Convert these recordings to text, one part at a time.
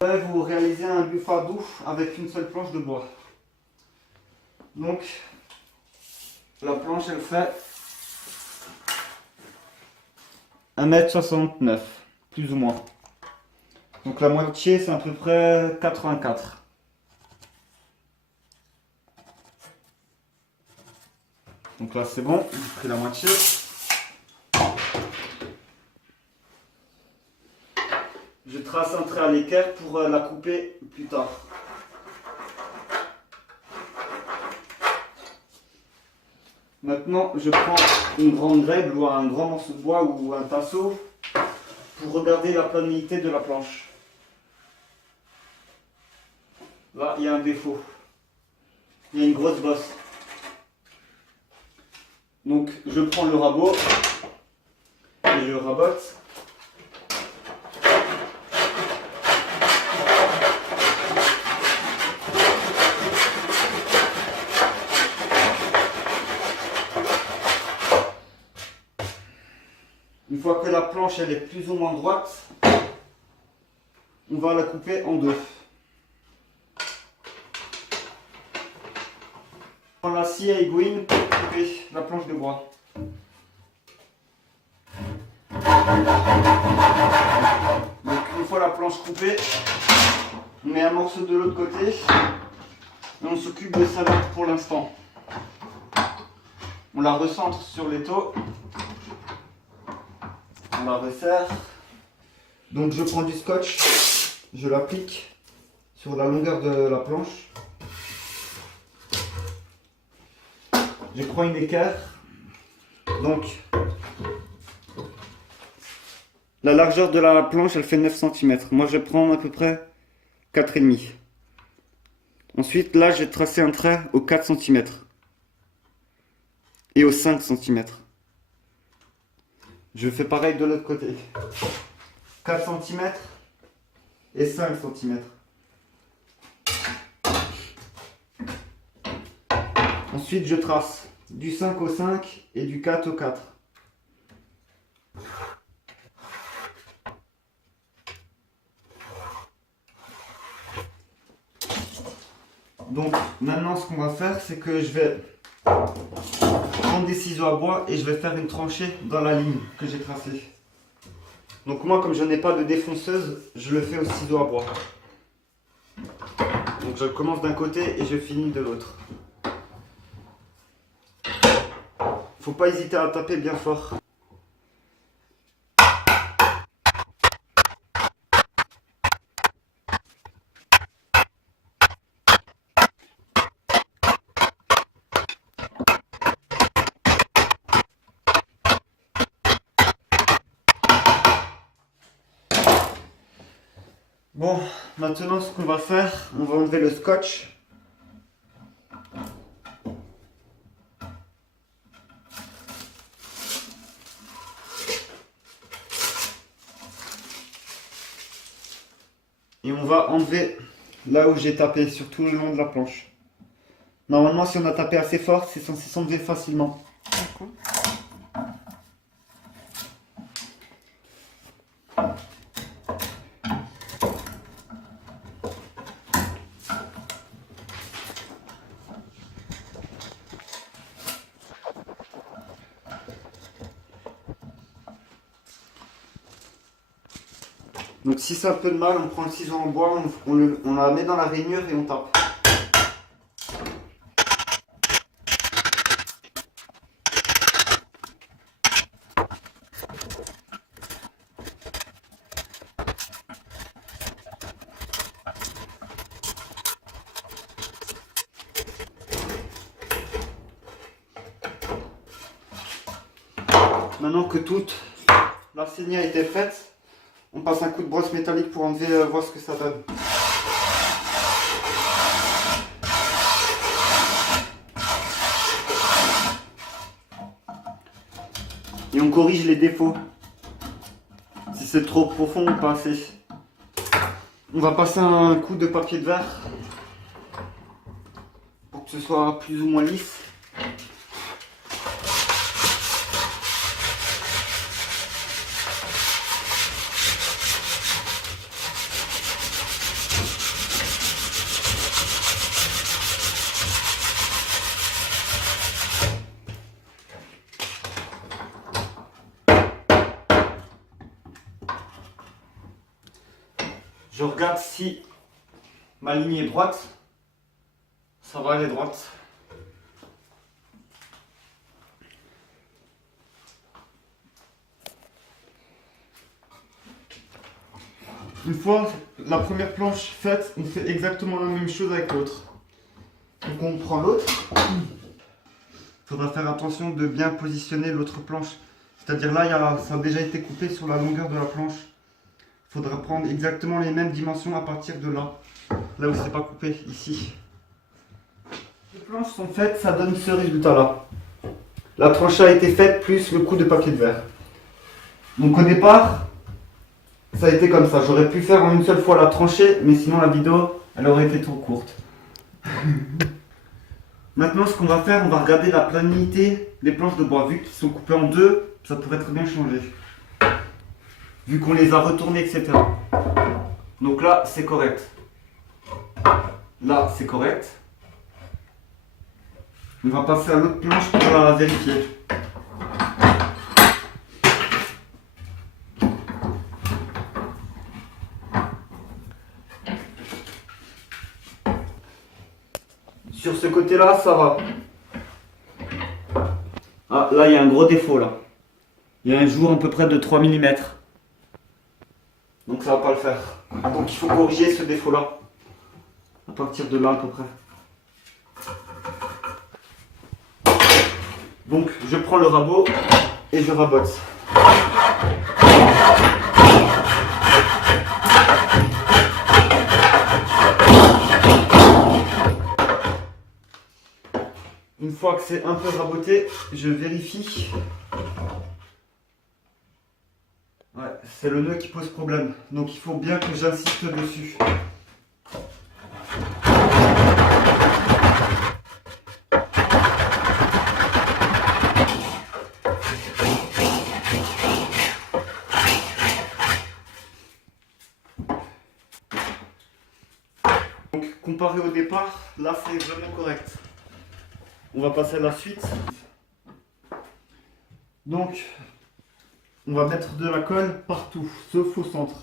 Là, vous réalisez un buffado avec une seule planche de bois. Donc, la planche, elle fait 1,69 m, plus ou moins. Donc la moitié, c'est à peu près 84. Donc là, c'est bon, j'ai pris la moitié. Je trace un trait à l'équerre pour la couper plus tard. Maintenant, je prends une grande grèble ou un grand morceau de bois ou un tasseau pour regarder la planité de la planche. Là, il y a un défaut. Il y a une grosse bosse. Donc, je prends le rabot et je rabote. Une fois que la planche elle est plus ou moins droite, on va la couper en deux. On prend la scie à aiguille pour couper la planche de bois. Donc une fois la planche coupée, on met un morceau de l'autre côté et on s'occupe de ça pour l'instant. On la recentre sur l'étau. On la resserre. Donc je prends du scotch, je l'applique sur la longueur de la planche. Je prends une équerre. Donc la largeur de la planche elle fait 9 cm. Moi je vais prendre à peu près 4,5. Ensuite là j'ai tracé un trait aux 4 cm et aux 5 cm. Je fais pareil de l'autre côté. 4 cm et 5 cm. Ensuite, je trace du 5 au 5 et du 4 au 4. Donc, maintenant, ce qu'on va faire, c'est que je vais prendre des ciseaux à bois et je vais faire une tranchée dans la ligne que j'ai tracée. Donc moi, comme je n'ai pas de défonceuse, je le fais au ciseau à bois. Donc je commence d'un côté et je finis de l'autre. Faut pas hésiter à taper bien fort. Bon, maintenant ce qu'on va faire, on va enlever le scotch. Et on va enlever là où j'ai tapé, sur tout le long de la planche. Normalement, si on a tapé assez fort, c'est censé s'enlever facilement. D'accord. Donc si c'est un peu de mal, on prend le ciseau en bois, on la met dans la rainure et on tape. Maintenant que toute la saignée a été faite, on passe un coup de brosse métallique pour enlever, voir ce que ça donne. Et on corrige les défauts. Si c'est trop profond ou pas assez. On va passer un coup de papier de verre pour que ce soit plus ou moins lisse. Je regarde si ma ligne est droite. Ça va, elle est droite. Une fois la première planche faite, on fait exactement la même chose avec l'autre. Donc on prend l'autre. Il faudra faire attention de bien positionner l'autre planche. C'est-à-dire là, ça a déjà été coupé sur la longueur de la planche. Il faudra prendre exactement les mêmes dimensions à partir de là. Là où c'est pas coupé, ici. Les planches sont faites, ça donne ce résultat-là. La tranchée a été faite plus le coup de papier de verre. Donc au départ, ça a été comme ça. J'aurais pu faire en une seule fois la tranchée, mais sinon la vidéo, elle aurait été trop courte. Maintenant, ce qu'on va faire, on va regarder la planité des planches de bois. Vu qu'ils sont coupées en deux, ça pourrait très bien changer. Vu qu'on les a retournées, etc. Donc là, c'est correct. Là, c'est correct. On va passer à l'autre planche pour la vérifier. Sur ce côté-là, ça va. Ah, là, il y a un gros défaut, là. Il y a un jour à peu près de 3 mm. Donc ça va pas le faire. Donc il faut corriger ce défaut-là. À partir de là, à peu près. Donc je prends le rabot et je rabote. Une fois que c'est un peu raboté, je vérifie. Ouais, c'est le nœud qui pose problème. Donc il faut bien que j'insiste dessus. Donc comparé au départ, là c'est vraiment correct. On va passer à la suite. Donc, on va mettre de la colle partout, sauf au centre.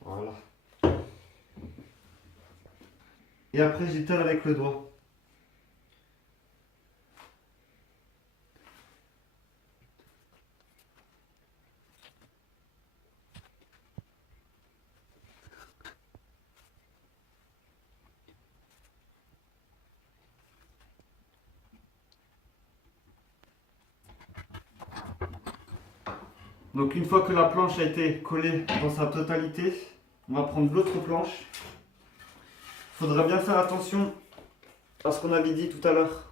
Voilà. Et après, j'étale avec le doigt. Donc une fois que la planche a été collée dans sa totalité, on va prendre l'autre planche. Il faudra bien faire attention à ce qu'on avait dit tout à l'heure.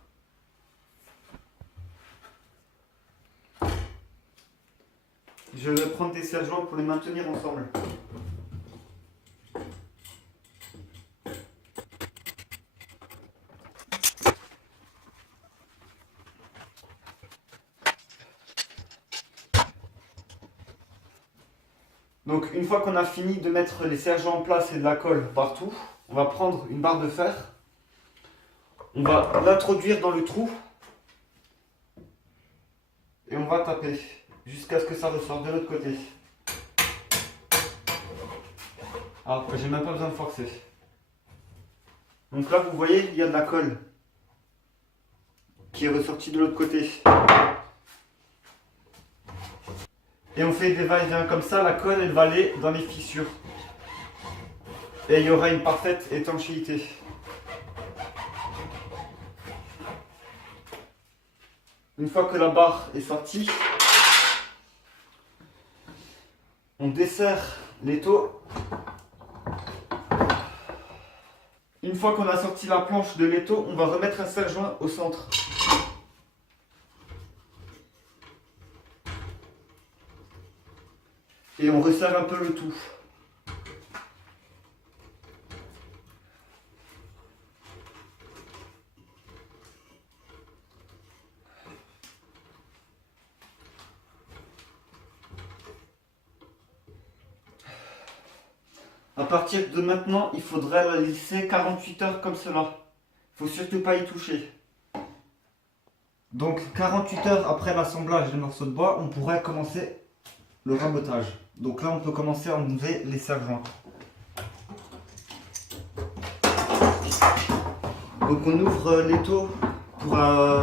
Je vais prendre des serre-joints pour les maintenir ensemble. Donc une fois qu'on a fini de mettre les serre-joints en place et de la colle partout, on va prendre une barre de fer, on va l'introduire dans le trou et on va taper jusqu'à ce que ça ressorte de l'autre côté. Alors que j'ai même pas besoin de forcer. Donc là vous voyez, il y a de la colle qui est ressortie de l'autre côté. Et on fait des va-et-vient comme ça, la colle elle va aller dans les fissures. Et il y aura une parfaite étanchéité. Une fois que la barre est sortie, on desserre l'étau. Une fois qu'on a sorti la planche de l'étau, on va remettre un serre-joint au centre. Et on resserre un peu le tout. À partir de maintenant, il faudrait la laisser 48 heures comme cela. Il ne faut surtout pas y toucher. Donc 48 heures après l'assemblage des morceaux de bois, on pourrait commencer le rabotage. Donc là on peut commencer à enlever les serre-joints. Donc on ouvre l'étau pour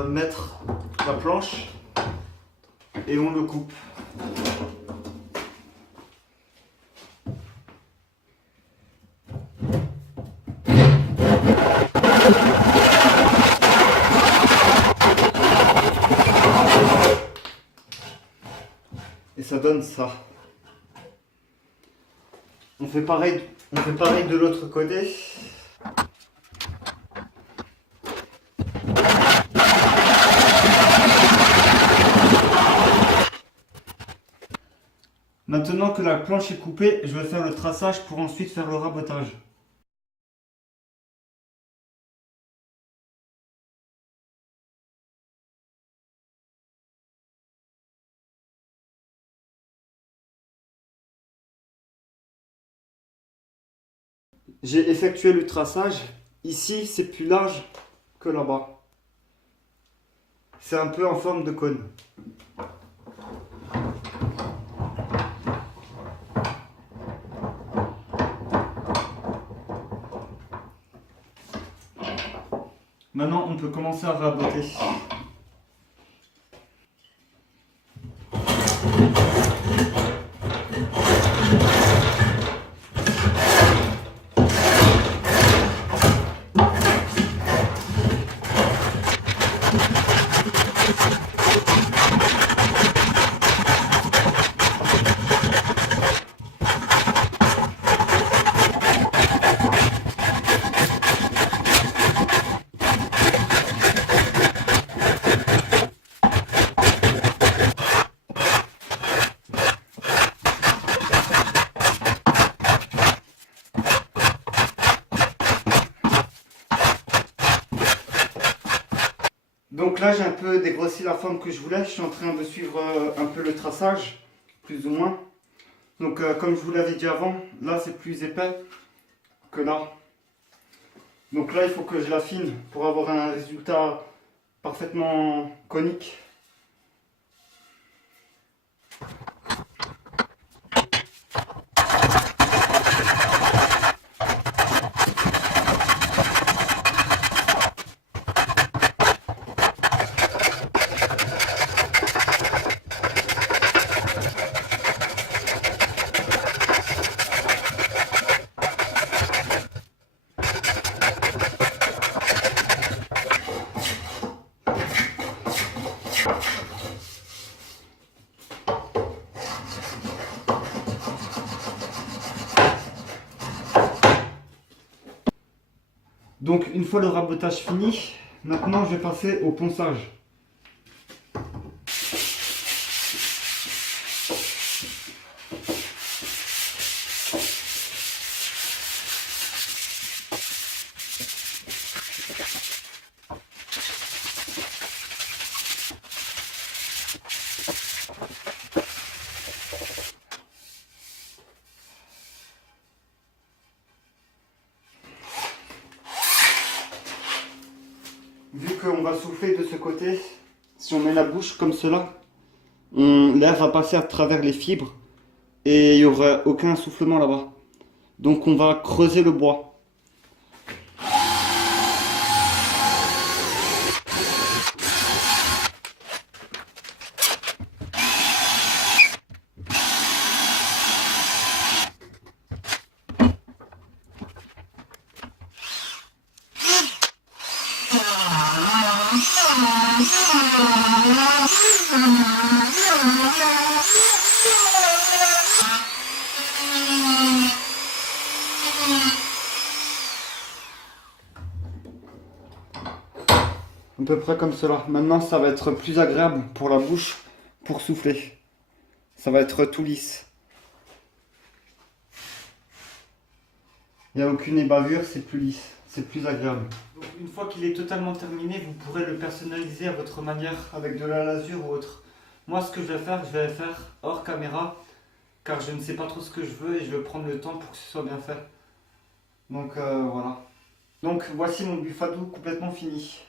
mettre la planche et on le coupe. Et ça donne ça. On fait pareil de l'autre côté. Maintenant que la planche est coupée, je vais faire le traçage pour ensuite faire le rabotage. J'ai effectué le traçage. Ici, c'est plus large que là-bas. C'est un peu en forme de cône. Maintenant, on peut commencer à raboter. Donc là, j'ai un peu dégrossi la forme que je voulais. Je suis en train de suivre un peu le traçage, plus ou moins. Donc comme je vous l'avais dit avant, là c'est plus épais que là. Donc là, il faut que je l'affine pour avoir un résultat parfaitement conique. Donc une fois le rabotage fini, maintenant je vais passer au ponçage. Vu qu'on va souffler de ce côté, si on met la bouche comme cela, l'air va passer à travers les fibres et il n'y aura aucun soufflement là-bas. Donc on va creuser le bois. À peu près comme cela. Maintenant, ça va être plus agréable pour la bouche pour souffler. Ça va être tout lisse. Il n'y a aucune ébavure, c'est plus lisse, c'est plus agréable. Donc, une fois qu'il est totalement terminé, vous pourrez le personnaliser à votre manière avec de la lasure ou autre. Moi, ce que je vais faire hors caméra, car je ne sais pas trop ce que je veux et je veux prendre le temps pour que ce soit bien fait. Donc voilà. Donc voici mon buffadou complètement fini.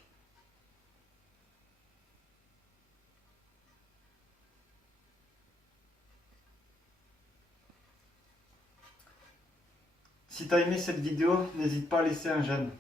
Si tu as aimé cette vidéo, n'hésite pas à laisser un j'aime.